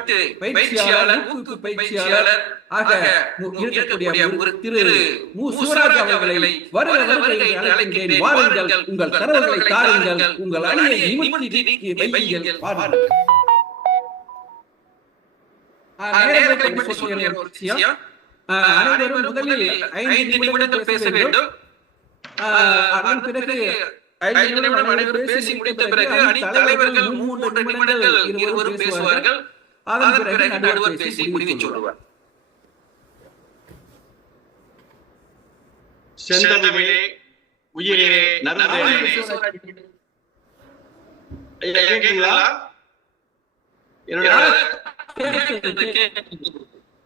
பயிற்சியாளர், பயிற்சியாளர் ஆக இருக்கக்கூடிய திரு மு. சிவராஜ் அவர்களை வருக வருக என்று அழைக்கின்றேன். வாருங்கள், உங்கள் தரவுகளை தாருங்கள், உங்கள் அணியை நிமிர்த்தி வையுங்கள். அனைவரும் முதலில் 5 நிமிடங்கள் பேச வேண்டும். அதன் பிறகு 5 நிமிடம் அனைவரும் பேசி முடித்த பிறகு அணி தலைவர்கள் 3 நிமிடங்கள் இருவரும் பேசுவார்கள். அதன் பிறகு நடுவர் பேசி முடிவை சொல்லுவார். செந்தமிழே உயிரே நறுந்தேனே.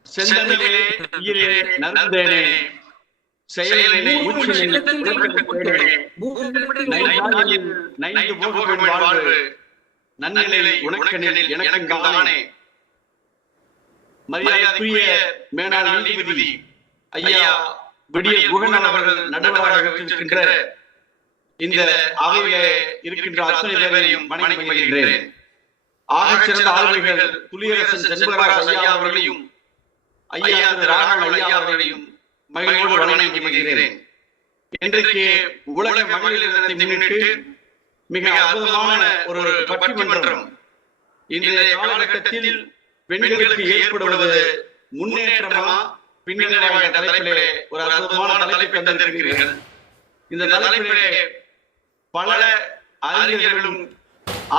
செந்தமிழே உயிரே நறுந்தேனே, செயலிலே மூச்சிலே நைந்து போகும் வாழ்வு, நன்னிலை உனக்கெனில் எனக்கெங்கானே. மரியாதைக்குரிய மேனாள் நீதிபதி ஐயா விடிய குகன் அவர்கள் நடுவராக இருக்கின்ற இந்த அவையிலே இருக்கின்ற அத்தனை பேரையும் வணங்கி மகிழ்கிறேன். ஆகச் சிறந்த ஆளுமைகள் துளியரசன் செண்பகராஜ் ஐயா அவர்களையும் ஐயா ராகவன் ஐயா அவர்களையும் மகிழ்வோடு வணங்கி மகிழ்கிறேன். இன்றைக்கு உலக மகளிர் தினத்தை முன்னிட்டு மிக அற்புதமான ஒரு பட்டிமன்றம். இன்றைய காலகட்டத்தில் பெண்களுக்கு ஏற்படுவது முன்னேற்றமா பின்னடைவா என்ற தலைப்பிலே ஒரு அற்புதமான தலைப்பை தந்திருக்கிறீர்கள். இந்த தலைப்பிலே பல அறிஞர்களும்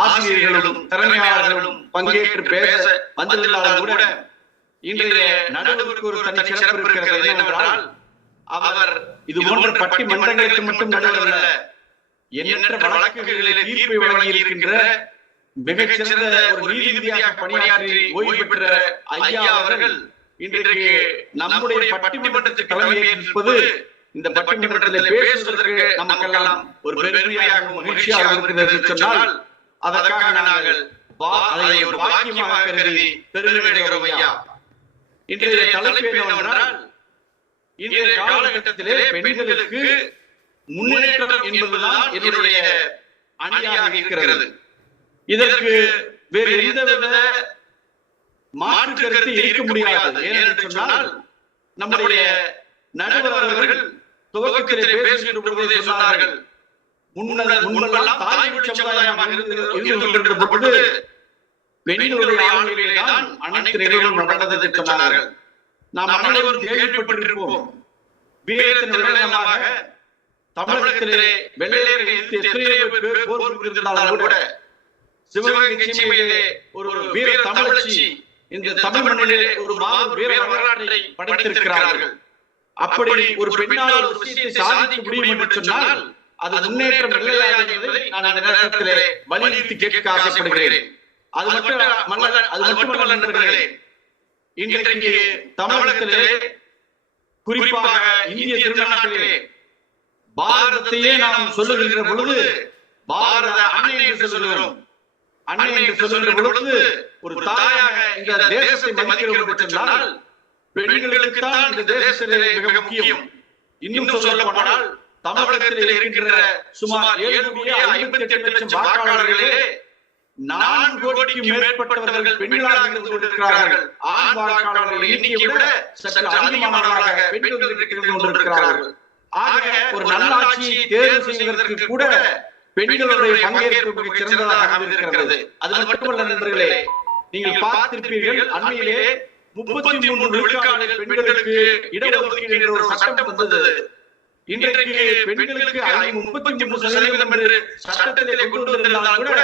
ஆசிரியர்களும் திறமையாளர்களும் பங்கேற்று பேச வந்திருந்தாலும் கூட இன்றைய நடுவருக்கு ஒரு தனி சிறப்பு இருக்கிறது. என்னவென்றால் அவர் இது போன்ற பட்டிமன்றங்களுக்கு மட்டும் நடுவர் அல்ல, எண்ணற்ற வழக்குகளிலே தீர்ப்பை வழங்கி இருக்கின்ற மிகச்சிறந்த ஒரு நீதிபதியாக பணியாற்றி ஓய்வு பெற்ற ஐயா அவர்கள் இன்றைக்கு நம்முடைய பட்டிமன்றத்துக்கு தலைமையேற்பது இந்த பட்டிமன்றத்தில் பேசுவதற்கு நமக்கெல்லாம் ஒரு பெருமையாகவும் மகிழ்ச்சியாக இருக்கிறது என்று சொன்னால் அதற்காக நாங்கள் அதை ஒரு பாக்கியமாக கருதி பெருமையடைகிறோம் ஐயா. இன்றைய தலைப்பு என்னவென்றால் இன்றைய காலகட்டத்திலே பெண்களுக்கு முன்னேற்றம் என்பதுதான் என்னுடைய அணியாக இருக்கிறது. இதற்கு வேறு எந்தவித மாற்று கருத்து இருக்க முடியாது. ஏனென்று சொன்னால் நம்முடைய நடுவர் அவர்கள் துவக்கத்திலே பேசுகின்ற பொழுது சொன்னார்கள், முன்னெல்லாம் தாய்மொழி சமுதாயமாக இருந்து கொண்டிருந்த பொழுது பெண்களுடைய ஆளுமையிலே தான் அனைத்து நிகழ்வும் நடந்தது என்று சொன்னார்கள். நாம் அனைவரும் கேள்விப்பட்டிருப்போம். வீரத்தின் விளையாட்டாக தமிழகத்திலே வெள்ளையர்கள் எத்தனையோ பேர் போர் புரிந்திருந்தாலும் கூட சிவகங்கை சீமையிலே ஒரு வீர தமிழச்சி இந்த தமிழ் மண்ணிலே ஒரு மாபெரும் வீர வரலாற்றை படைத்திருக்கிறார்கள். அப்படி ஒரு பெண்ணால் ஒரு விஷயத்தை சாதிக்க முடியும் என்று சொன்னால் அது முன்னேற்றம் இல்லையா என்பதை நான் இந்த நேரத்திலே வலியுறுத்தி கேட்க ஆசைப்படுகிறேன். அது மட்டுமல்ல நண்பர்களே, இன்றைக்கு தமிழகத்திலே குறிப்பாக இந்திய திருநாட்டிலே பாரதத்தையே நாம் சொல்லுகின்ற பொழுது பாரத அன்னை என்று சொல்லுகிறோம். அன்னை என்று சொல்லுகிற பொழுது ஒரு தாயாக இந்த தேசத்தை மதிக்கிறோம் என்று சொன்னால் பெண்களுக்கு தான் இந்த தேசத்திலே மிக முக்கியம். இன்னும் சொல்ல போனால் தமிழகத்தில் இருக்கின்ற சுமார் 7,58,00,000 வாக்காளர்களே 4 கோடிக்கு மேற்பட்டவர்கள் பெண்களாக இருந்து கொண்டிருக்கிறார்கள். ஆண் வாக்காளர்கள் எண்ணிக்கையை விட சற்று அதிகமானவர்களாக பெண்கள் இருந்து கொண்டிருக்கிறார்கள். ஆக ஒரு நல்லாட்சியை தேர்வு செய்வதற்கு கூட பெண்களுடைய பங்கேற்பு சிறந்ததாக அமைந்திருக்கிறது. அது மட்டுமல்ல நண்பர்களே, நீங்கள் பார்த்திருப்பீர்கள், அண்மையிலே 33 விழுக்காடு பெண்களுக்கு இடஒதுக்கீடு என்ற ஒரு சட்டம் வந்தது. இன்றைக்கு பெண்களுக்கு 33% என்று சட்டத்திலே கொண்டு வந்திருந்தால் கூட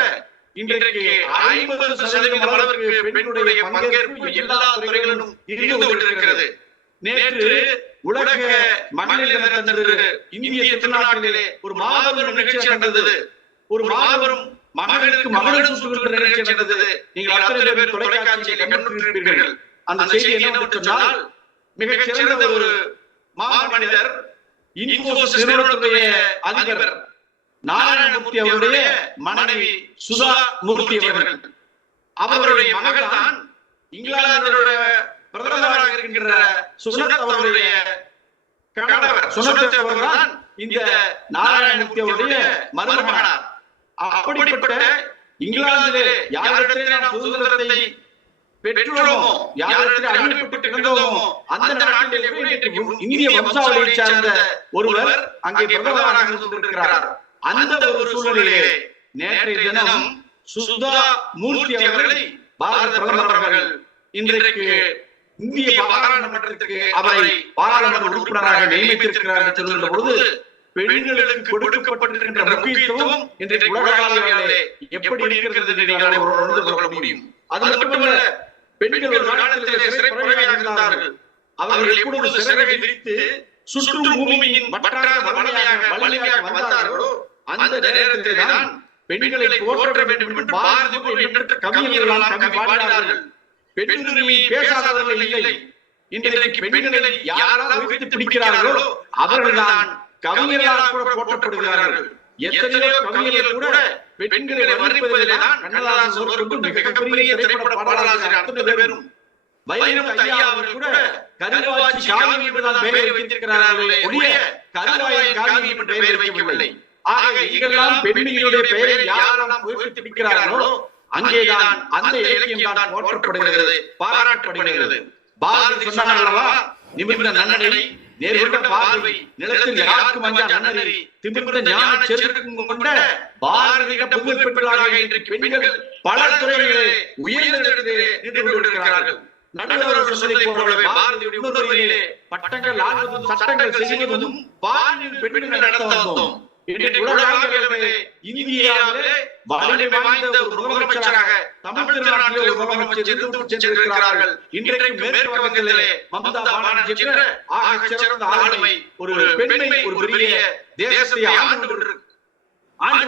இன்றைக்கு 50% அளவிற்கு பெண்களுடைய பங்கேற்பு எல்லா துறைகளிலும் இருந்து கொண்டிருக்கிறது. நேற்று உலக மகளிர் தினத்தன்று இந்திய திருநாட்டிலே ஒரு மாபெரும் நிகழ்ச்சி நடந்தது. ஒரு மாபெரும் மகளிருக்கு மகளிர் சுற்றுகின்ற நிகழ்ச்சி நடந்தது. நீங்கள் அத்தனை பேர் தொலைக்காட்சியிலே கண்டிருப்பீர்கள். அந்த செய்தி என்னவென்று சொன்னால், மிகச்சிறந்த ஒரு மாமனிதர் இன்ஃபோசிஸ் நிறுவனத்துடைய அதிபர் நாராயணமூர்த்தி அவருடைய மனைவி சுதா மூர்த்தி அவர்கள், அவருடைய மகள் தான் இங்கிலாந்துடைய பிரதமராக இருக்கின்ற சுனத் அவருடைய கணவர். சுனத் அவர்கள் இந்த நாராயணமூர்த்தி அவருடைய மருமகனார். அப்படிப்பட்ட இங்கிலாந்திலே யாரிடத்திலே நாம் சுதந்திரத்தை பெற்றோமோ யாரிடத்தில் அடிமைப்பட்டு கிடந்தோமோ அந்த நாட்டிலே கூட இந்திய வம்சாவளியை சார்ந்த ஒருவர் அங்கே பிரதமராக இருந்து கொண்டிருக்கிறார். அந்த ஒரு சூழ்நிலையிலே நேற்றைய தினம் சுதா மூர்த்தி அவர்களை பாரத பிரதமர் அவர்கள் இன்றைக்கு இந்திய பாராளுமன்றத்திற்கு அவரை பாராளுமன்ற உறுப்பினராக நியமித்திருக்கிறார் என்று சொல்கின்ற பொழுது பெண்களுக்கு கொடுக்கப்பட்டிருக்கின்ற முக்கியத்துவம் இன்றைக்கு உலக அளவிலே எப்படி இருக்கிறது என்று நீங்கள் உணர்ந்து கொள்ள முடியும். அது மட்டுமல்ல, பெண்கள் ஒரு காலத்திலே சிறைப்பறவையாக இருந்தார்கள். அவர்கள் எப்பொழுது சிறகை விரித்து சுற்றும் பூமியின் வட்டார வலிமையாக வந்தார்களோ அந்த நேரத்திலே தான் பெண்களை போற்ற வேண்டும் என்று பாரதி எண்ணற்ற கவிஞர்களால் கவி பாடினார்கள். பெண் உரிமையை பேசாதவர்கள் இல்லை. இன்றைக்கு பெண்களை யாரால் உயர்த்தி பிடிக்கிறார்களோ அவர்கள்தான் கவிஞர்களால் கூட போற்றப்படுகிறார்கள். எத்தனையோ கவிஞர்கள் கூட பெண்களை வர்ணிப்பதிலே தான் கண்ணதாசன் அவர்கள் மிகப்பெரிய திரைப்பட பாடலாசிரியர் அத்தனை பேரும் வைரமுத்து ஐயா அவர் கூட கருவாச்சி காவியம் என்றுதான் பெயரை வைத்திருக்கிறார்களே ஒழிய கருவாயன் காவியம் என்று பெயர் வைக்கவில்லை. ஆக இதெல்லாம் பெண்மையினுடைய பெயரை யாரெல்லாம் உயர்த்தி பிடிக்கிறார்களோ அங்கேதான் அந்த இலக்கியம் தான் போற்றப்படுகிறது, பாராட்டப்படுகிறது. பாரதி சொன்னார் அல்லவா, நிமிர்ந்த நன்னடை, நேர்கொண்ட பார்வை, நிலத்தில் யாருக்கும் அஞ்சா நன்னறி, திமிர்ந்த ஞான செருக்கும் கொண்ட பாரதிய புகழ் பெற்றவர்களாக இன்றைக்கு பெண்கள் பல துறைகளிலே உயர்ந்த இடத்திலே நின்று கொண்டிருக்கிறார்கள். நடுவர் சொன்னதை போலவே பாரதியுடைய உணர்விலே பட்டங்கள் ஆள்வதும் சட்டங்கள் செய்வதும் பாலியல் பெண்கள் நடத்த வந்தோம். இந்தியாவிலே வலிமை வாய்ந்த ஒரு முதலமைச்சராக தமிழ்நாட்டிலே ஒரு முதலமைச்சர் இருந்து சென்றிருக்கிறார்கள். இன்றைக்கு மேற்கு வங்கத்திலே மம்தா பானர்ஜி என்ற ஆக சிறந்த ஆளுமை ஒரு பெண்மை ஒரு பெரிய தேசத்தை ஆண்டு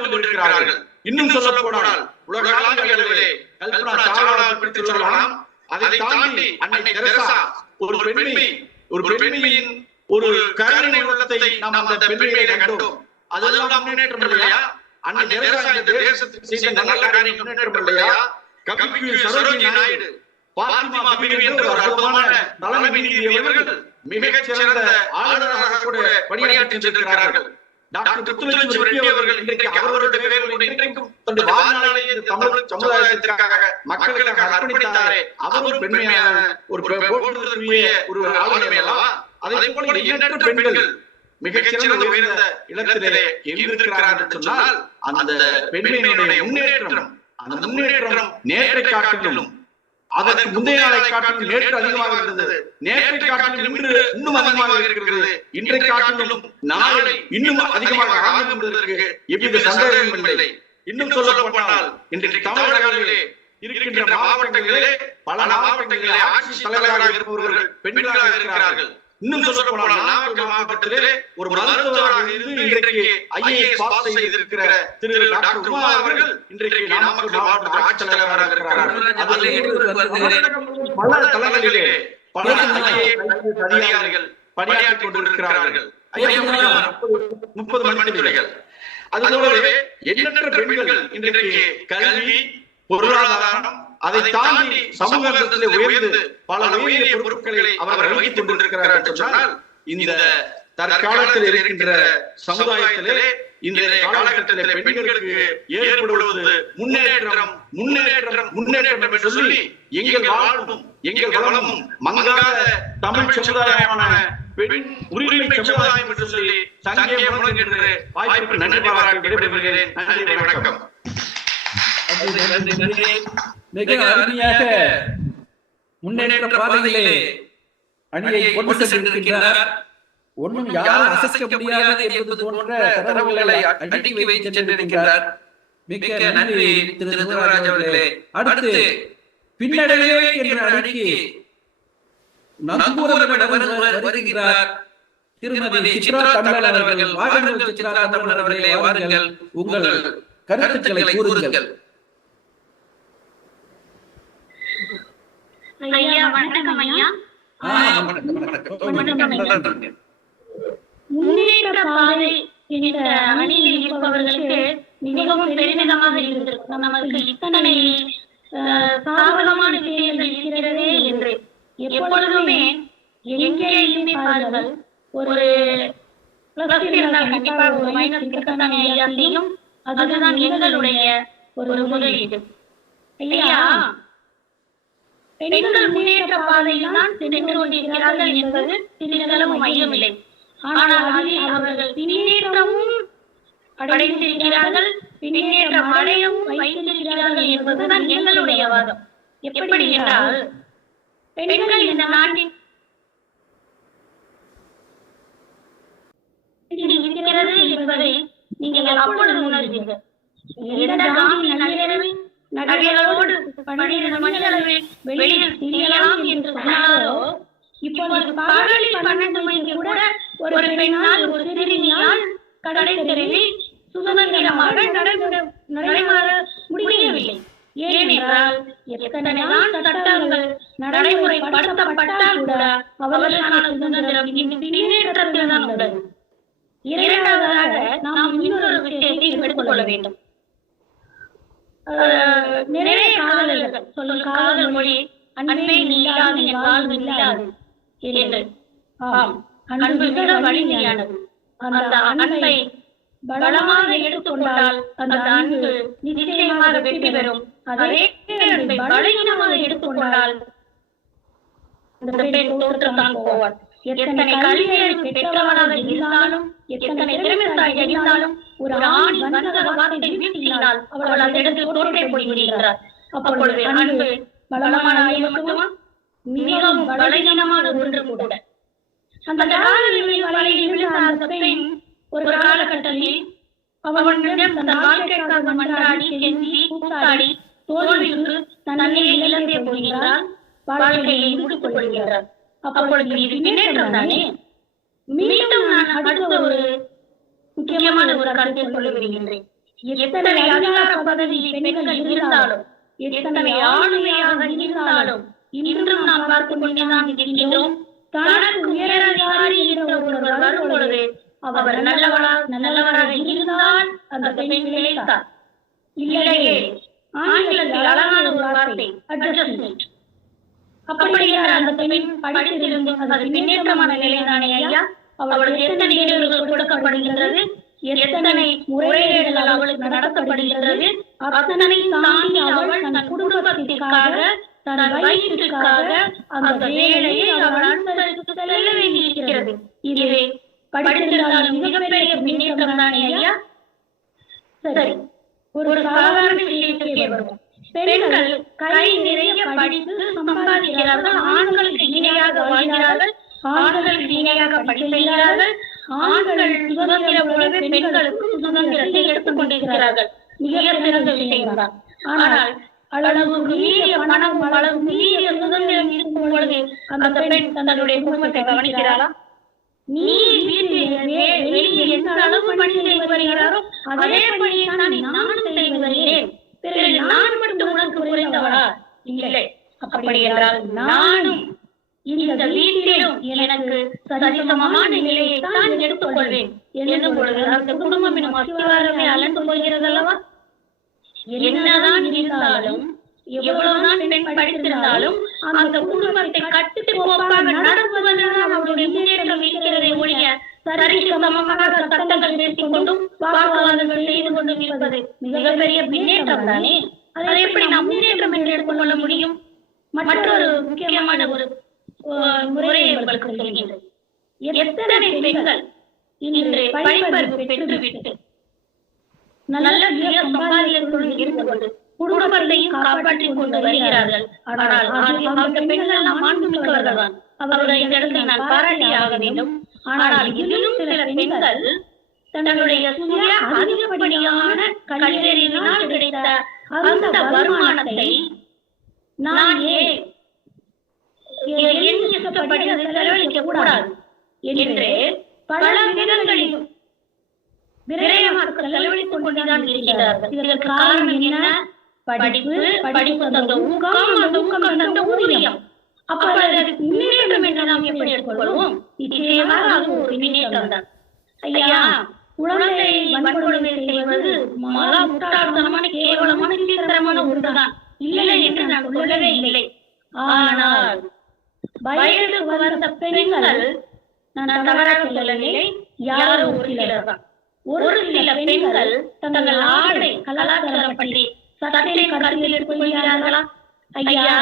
கொண்டிருக்கிறார்கள். இன்னும் சொல்ல போனால் உலக நாடுகளிலே கல்பனா சாவ்லா பற்றி சொல்லலாம். அதை தாண்டி அன்னை தெரசா ஒரு பெண்மையின் ஒரு கருணை உள்ளத்தை நாம் அந்த பெண்மையை கண்டோம். அதெல்லாம் முன்னேற்றம் இல்லையா? அன்னை தெரசா இந்த தேசத்துக்கு செய்த நல்ல காரியம் முன்னேற்றம் இல்லையா? கவிக்கு சரோஜினி நாயுடு, பாத்திமா பிபி என்ற ஒரு அற்புதமான தலைமை நீதிபதி அவர்கள் மிகச் சிறந்த ஆளுநராக கூட பணியாற்றி சென்றிருக்கிறார்கள். டாக்டர் முத்துலட்சுமி ரெட்டி அவர்கள் இன்றைக்கு அவர்களுடைய பேரில் இன்றைக்கும் தன்னுடைய வாழ்நாளை தமிழ் சமுதாயத்திற்காக மக்களுக்காக அர்ப்பணித்தாரே, அவரும் பெண்மையான ஒரு போற்றுதற்குரிய ஒரு ஆளுமை அல்லவா? அதே போல எண்ணற்ற பெண்கள் மிகச்சிறந்த உயர்ந்த இடத்திலே இருக்கிறார் என்று சொன்னால் அந்த பெண்மையினுடைய முன்னேற்றம், அந்த முன்னேற்றம் நேற்றை காட்டிலும் அதற்கு முந்தைய நாளை காட்டிலும் நேற்று அதிகமாக இருந்தது, நேற்றை காட்டிலும் இன்று இன்னும் அதிகமாக இருக்கிறது, இன்றை காட்டிலும் நாளை இன்னும் அதிகமாக ஆகும் என்பதற்கு எவ்வித சந்தேகமும் இல்லை. இன்னும் சொல்ல போனால் இன்றைக்கு தமிழகத்திலே இருக்கின்ற மாவட்டங்களிலே பல மாவட்டங்களிலே ஆட்சி தலைவராக இருப்பவர்கள் பெண்களாக இருக்கிறார்கள். இன்னும் சொல்ல போனால் நாமக்கல் மாவட்டத்திலே ஒரு மருத்துவராக இருந்து இன்றைக்கு ஐஏஎஸ் பாஸ் செய்திருக்கிற திரு டாக்டர் உமா அவர்கள் இன்றைக்கு நாமக்கல் மாவட்ட ஆட்சித்தலைவராக இருக்கிறார்கள். பல தளங்களிலே பல அதிகாரிகள் பணியாற்றிக் கொண்டிருக்கிறார்கள். 30 மணித்துறைகள். அதுபோலவே எண்ணற்ற பெண்கள் இன்றைக்கு கல்வி, பொருளாதாரம், அதை தாண்டி சமூகத்திலே உயர்ந்து பல உயரிய பொறுப்புகளை அவர்கள் வகித்துக் கொண்டிருக்கிறார்கள் என்று சொன்னால் இந்த தற்காலத்தில் இருக்கின்ற சமுதாயத்திலே இந்த காலகட்டத்திலே பெண்களுக்கு ஏற்படுவது முன்னேற்றம் முன்னேற்றம் முன்னேற்றம் என்று சொல்லி எங்கள் வாழ்வும் எங்கள் வளமும் மங்காத தமிழ் சமுதாயமான பெண் உரிமை சமுதாயம் என்று சொல்லி சங்கே முழங்குகின்ற வாய்ப்புக்கு நன்றி பாராட்டி விடைபெறுகிறேன். நன்றி, வணக்கம். மிக அருமையாக முன்னேற்ற பாதையிலே அணியை கொண்டு சென்றிருக்கிறார். ஒன்றும் யாரும் அசைக்க முடியாது என்பது போன்ற தரவுகளை அடுக்கி வைத்து சென்றிருக்கிறார். மிக்க நன்றி திரு திருவராஜ் அவர்களே. அடுத்து பின்னடைவே என்ற அணிக்கு வருகிறார் திருமதி சித்ரா தமிழன் அவர்கள். வாருங்கள் சித்ரா தமிழன் அவர்களே, வாருங்கள், உங்கள் கருத்துக்களை கூறுங்கள். ஐயா வணக்கம். ஐயா முன்னேற்ற பாதை என்ற அணியில் இருப்பவர்களுக்கு மிகவும் பெருமிதமாக இருந்திருக்கும். நமக்கு இத்தனை சாதகமான விஷயங்கள் இருக்கிறதே என்று எப்பொழுதுமே எங்கேயுமே பாருங்கள், ஒரு பிளஸ் இருந்தால் கண்டிப்பாக ஒரு மைனஸ் இருக்கத்தான் ஐயா செய்யும். அதுதான் எங்களுடைய ஒரு முதலீடு. ஐயா பெண்கள் முன்னேற்ற பாதையில் தான் சென்று கொண்டிருக்கிறார்கள் என்பது சிறிதளவு மையமில்லை. ஆனால் அதில் அவர்கள் பின்னேற்றமும் அடைந்திருக்கிறார்கள், பின்னேற்றம் அடையவும் வைத்திருக்கிறார்கள் என்பதுதான் எங்களுடைய வாதம். எப்படி என்றால், பெண்கள் இந்த நாட்டின் இருக்கிறது என்பதை நீங்கள் அப்பொழுது உணர்வீர்கள். எந்த காந்தி நகைகளோடு 12 மணியளவில் வெளியில் திரியலாம் என்று சொன்னாரோ, இப்போது பகலில் 12 மணிக்கு கூட ஒரு பெண்ணால், ஒரு சிறுமியால் கடை தெருவில் சுதந்திரமாக நடைமாற முடியவில்லை. ஏனென்றால் எத்தனைதான் சட்டங்கள் நடைமுறைப்படுத்தப்பட்டால் கூட அவர்களுக்கான சுதந்திரம் இன்னும் பின்னேற்றத்தில் தான் உள்ளது. இரண்டாவதாக நாம் இன்னொரு விஷயத்தை எடுத்துக் கொள்ள வேண்டும். நிறைய காதலர்கள் சொல்லும் காதல் மொழி அன்பே நீளாது என் வாழ்வு இல்லாது என்று. ஆம், அன்பு மிக வலிமையானது. அந்த அன்பை பலமாக எடுத்துக்கொண்டால் அந்த அன்பு நிச்சயமாக வெற்றி பெறும். அதே அன்பை பலவீனமாக எடுத்துக்கொண்டால் அந்த பெண் தோற்றுத்தான் போவார். எத்தனை கல்வியறிவு பெற்றவனாக இருந்தாலும், எத்தனை திறமைசாலியாக இருந்தாலும், ஒரு ஆண் வந்த வார்த்தை வீழ்த்தினால் அவள் அந்த இடத்தில் தோற்றே போய்விடுகிறார். அப்பொழுது அன்பு பலமான மட்டுமா, மிகவும் பலகீனமான ஒன்று கூட. அந்த காதலில் வலையில் விழுந்த அந்த பெண் ஒரு காலகட்டத்தில் அவனிடம் தன் வாழ்க்கைக்காக மன்றாடி, கெஞ்சி, கூத்தாடி, தோல்வியுற்று தன்னை இழந்தே போகிறார், வாழ்க்கையை முடித்துக் கொள்கிறார். அப்பொழுது இது பின்னேற்றம் தானே. மீண்டும் நான் அடுத்த ஒரு முக்கியமான ஒரு கருத்தை சொல்ல விரும்புகின்றேன். எத்தனை அதிகார பதவியில் பெண்கள் இருந்தாலும், எத்தனை ஆளுமையாக இருந்தாலும், இன்றும் நாம் பார்த்துக் கொண்டேதான் இருக்கின்றோம். தனக்கு உயரதிகாரி என்ற ஒருவர் வரும் பொழுது அவர் நல்லவராக இருந்தால் அந்த பெண் நிலைத்தார். இல்லையே, ஆங்கிலத்தில் அழகான ஒரு வார்த்தை அட்ஜஸ்ட்மெண்ட். அப்படி அந்த பெண் படித்திருந்து அது பின்னேற்றமான நிலைதானே ஐயா? அவளுக்கு எத்தனை இடைவெளிகள் கொடுக்கப்படுகின்றது, எத்தனை முறைகேடுகள் அவளுக்கு நடத்தப்படுகின்றது. அத்தனை தாண்டி அவள் தன் குடும்பத்திற்காக, தன் வயிற்றுக்காக அந்த வேலையை அவள் அனுசரித்து செல்ல வேண்டியிருக்கிறது. இதுவே படித்திருந்தாலும் மிகப்பெரிய பின்னேற்றம் தானே ஐயா? சரி, ஒரு சாதாரண விஷயத்திற்கே வருவோம். பெண்கள் கை நிறைய படித்து சம்பாதிக்கிறார்கள், ஆண்களுக்கு இணையாக வாழ்கிறார்கள், ஆண்களுக்கு இணையாக படிக்கிறார்கள், ஆண்கள் சுதந்திரம் போலவே பெண்களுக்கும் சுதந்திரத்தை எடுத்துக் கொண்டிருக்கிறார்கள். மிக சிறந்த விஷயம்தான். ஆனால் அளவுக்கு மீறிய பணம், அளவு மீறிய சுதந்திரம் இருக்கும் பொழுது அந்த பெண் தன்னுடைய குடும்பத்தை கவனிக்கிறாளா? நீ வீட்டில் வெளியே எந்த அளவு பணி செய்து வருகிறாரோ அதே பணியை தான் நானும் செய்து வருகிறேன், பிறகு நான் மட்டும் உனக்கு குறைந்தவளா? இல்லை. அப்படி என்றால் நானும் இந்த வீட்டிலும் எனக்கு சரிசமமான நிலையை தான் எடுத்துக் கொள்வேன் என்னும் பொழுது அந்த குடும்பம் இன்னும் அஸ்திவாரமே அலந்து போகிறது அல்லவா? என்னதான் இருந்தாலும், எவ்வளவுதான் பெண் படித்திருந்தாலும் அந்த குடும்பத்தை கட்டுக்கோப்பாக நடத்துவதுதான் அவருடைய முன்னேற்றம் இருக்கிறதை ஒழிய சரிக்கு சமமாக சட்டங்கள் பேசிக் கொண்டும் வாக்குவாதங்கள் செய்து கொண்டும் இருப்பது மிகப்பெரிய பின்னேற்றம் தானே. அதை எப்படி நாம் முன்னேற்றம் என்று எடுத்துக்கொள்ள முடியும்? மற்றொரு முக்கியமான ஒரு முறையை உங்களுக்கு சொல்கின்றேன். எத்தனை பெண்கள் இன்று படிப்பறிவு பெற்றுவிட்டு நல்ல சுய சம்பாதியத்துடன் இருந்து கொண்டு குடும்பத்தையும் காப்பாற்றிக் கொண்டு வருகிறார்கள். ஆனால் அந்த பெண்கள் எல்லாம் மாண்புமிக்கவர்கள் தான். அவருடைய இந்த இடத்தை நான் பாராட்டி ஆக வேண்டும். ஆனால் இதிலும் சில பெண்கள் தன்னுடைய சுய அதிகப்படியான கல்வியினால் கிடைத்த அந்த வருமானத்தை நான் என் இஷ்டப்படி அதை செலவழிக்க கூடாது என்று பல விதங்களிலும் விரயமாக செலவழித்துக் கொண்டுதான் இருக்கிறார்கள். இதற்கு காரணம் என்ன? படிப்பு தந்த ஊக்கம், அந்த ஊக்கம் தந்த ஊதியம். அப்ப அதுக்கு முன்னேற்றம் என்று நாம் எப்படி எடுத்துக்கொள்வோம்? நிச்சயமாக அது ஒரு முன்னேற்றம் தான். ஐயா, குழந்தை வன்கொடுமை செய்வது மகா முட்டாள்தனமான, கேவலமான, சீக்கிரமான ஒன்றுதான். இல்லை என்று நான் சொல்லவே இல்லை. ஆனால் வயதுக்கு வந்த பெண்கள், நான் தவறாக சொல்லவில்லை, யாரோ ஒரு சிலர் தான். ஒரு சில பெண்கள் தங்கள் ஆடை கலாச்சாரம் பற்றி சற்றே கருத்தில் எடுத்துக் கொள்கிறார்களா? ஐயா,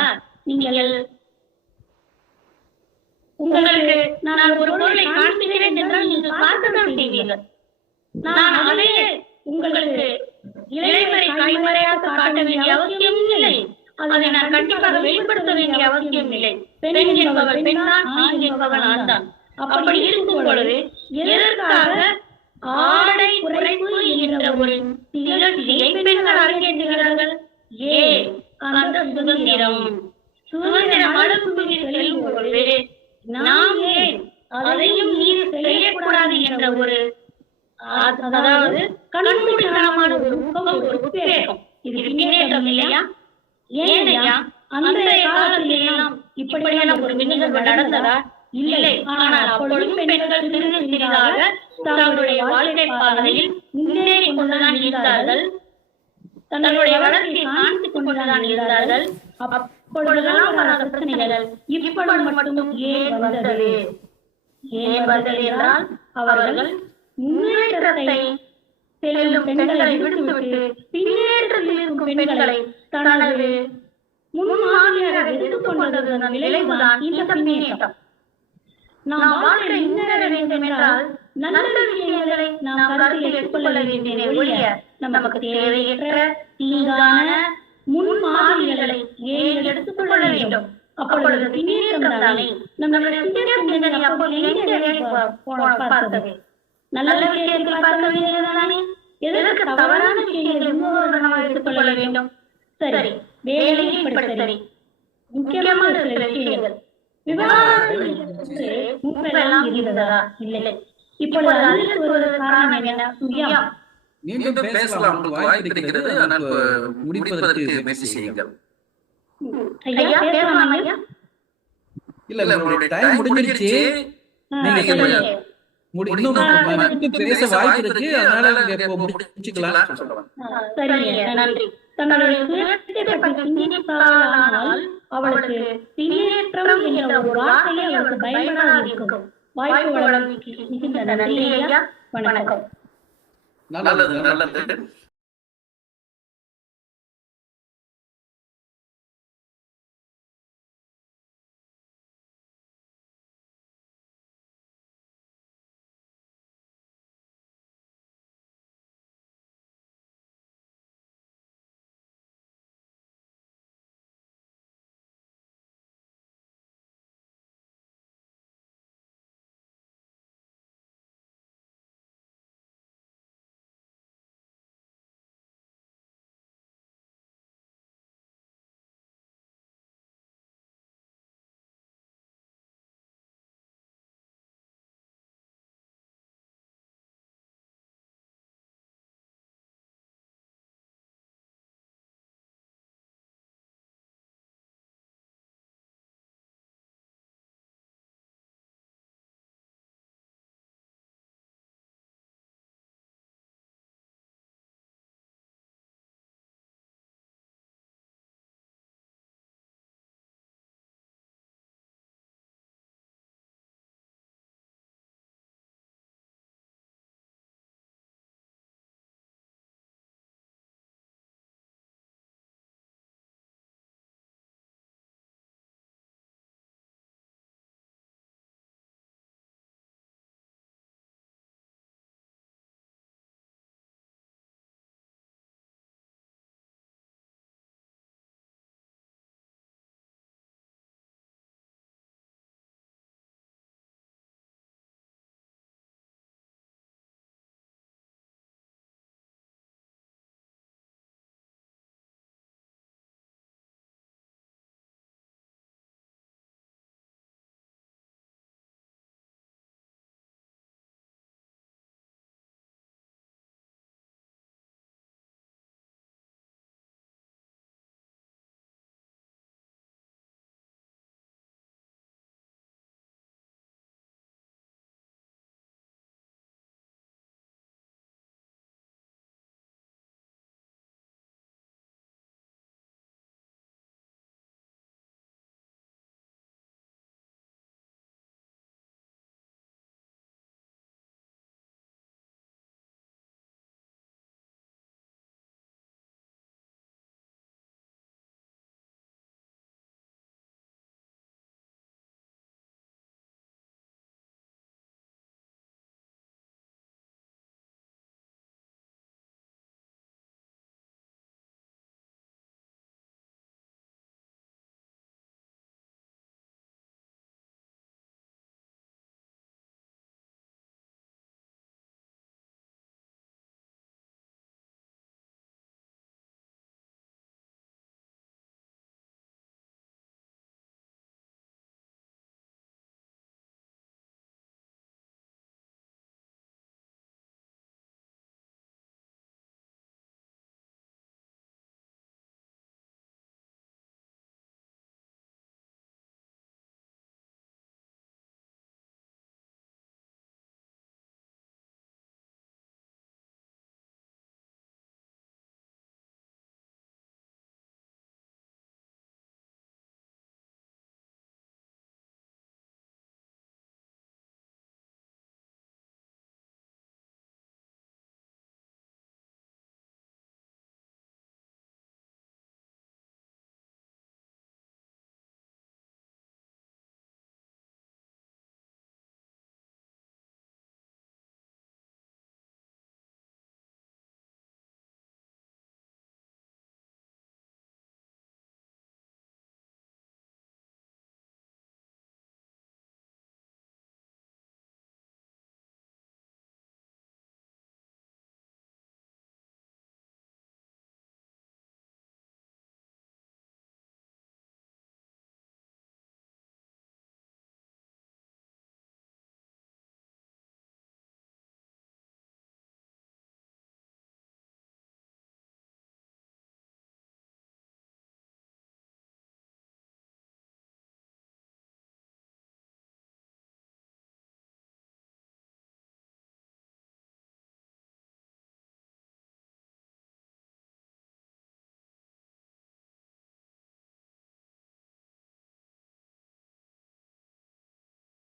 நீங்கள் உங்களுக்கு நான் ஒரு பொருளை காண்பிக்கிறேன் என்றால் நீங்கள் பார்க்கத்தான் செய்வீர்கள். நான் அதையே உங்களுக்கு இறைவரை கைமறையாக காட்ட வேண்டிய அவசியம் இல்லை. அதை நான் கண்டிப்பாக வெளிப்படுத்த வேண்டிய அவசியம் இல்லை. பெண் என்பவர் பெண்தான், ஆண் என்பவன் ஆண் தான். அப்படி இருக்கும் பொழுது எதற்காக ஆடை குறைப்பு என்ற ஒரு நிகழ்ச்சியை பெண்கள் அரங்கேற்றுகிறார்கள்? அந்த சுதந்திரம் அளவுக்கு செல்லும் பொழுது நாம் ஏன் அதையும் மீறி செய்யக்கூடாது என்ற ஒரு, அதாவது கண்மூடித்தனமான ஒரு ஊக்கம், ஒரு உத்வேகம், இது பின்னேற்றம் இல்லையா? ஏனையா அந்த காலத்திலெல்லாம் இப்படியான ஒரு நிகழ்வு நடந்ததா? இல்லை. ஆனால் அப்பொழுதும் பெண்கள் சிறிது சிறிதாக தங்களுடைய வாழ்க்கை பாதையில் முன்னேறி கொண்டுதான் இருந்தார்கள். தங்களுடைய வளர்ச்சியை காண்பித்துக் கொண்டுதான் இருந்தார்கள். அப்பொழுதெல்லாம் வராத பிரச்சனைகள் இப்பொழுது மட்டும் ஏன் வந்தது? ஏன் வந்தது என்றால் அவர்கள் முன்னேற்றத்தை செல்லும் பெண்களை விடுத்துவிட்டு பின்னேற்றத்தில் இருக்கும் பெண்களை தனது முன்மாதிரியாக எடுத்துக் கொண்டதன் விளைவுதான் இந்த பின்னேற்றம். நாம் வாழ்க்கை முன்னேற வேண்டும் என்றால் நல்ல விஷயங்களை நாம் கருத்தில் எடுத்துக்கொள்ள வேண்டிய ஒழிய நமக்கு தேவையற்ற தீங்கான முன்மாதிரிகளை ஏன் எடுத்துக்கொள்ள வேண்டும்? அப்பொழுது பின்னேற்றம் தானே நம்மளுடைய சிந்தனை அப்போது பார்த்தது. நல்ல விஷயங்களை பார்க்க வேண்டியதுதானே. எதற்கு தவறான விஷயங்களை மூலமாக எடுத்துக்கொள்ள வேண்டும்? சரி, வேலையை படுத்தறி முக்கியமான சில விஷயங்கள் விவாதம் இருந்ததா? இல்லை. இப்பொழுது அதில் ஒரு காரணம் என்ன? சுயம். மீண்டும் பேசலாம், உங்களுக்கு வாய்ப்பு இருக்கிறது. ஆனால் முடிப்பதற்கு முயற்சி செய்யுங்கள். ஐயா பேசலாம் ஐயா. இல்ல, உங்களுடைய டைம் முடிஞ்சிருச்சு. நீங்க இன்னும் பேச வாய்ப்பு இருக்கு. அதனால நீங்க இப்போ முடிச்சுக்கலாம் சொல்றேன். சரி, நன்றி. தன்னுடைய சுயத்தை பற்றி சிந்தித்தால் அவளுக்கு பின்னேற்றம் என்ற ஒரு வார்த்தையை அவளுக்கு பயன்படாது இருக்கும். வாய்ப்பு வழங்கி மிகுந்த நன்றி ஐயா. வணக்கம். நல்லது.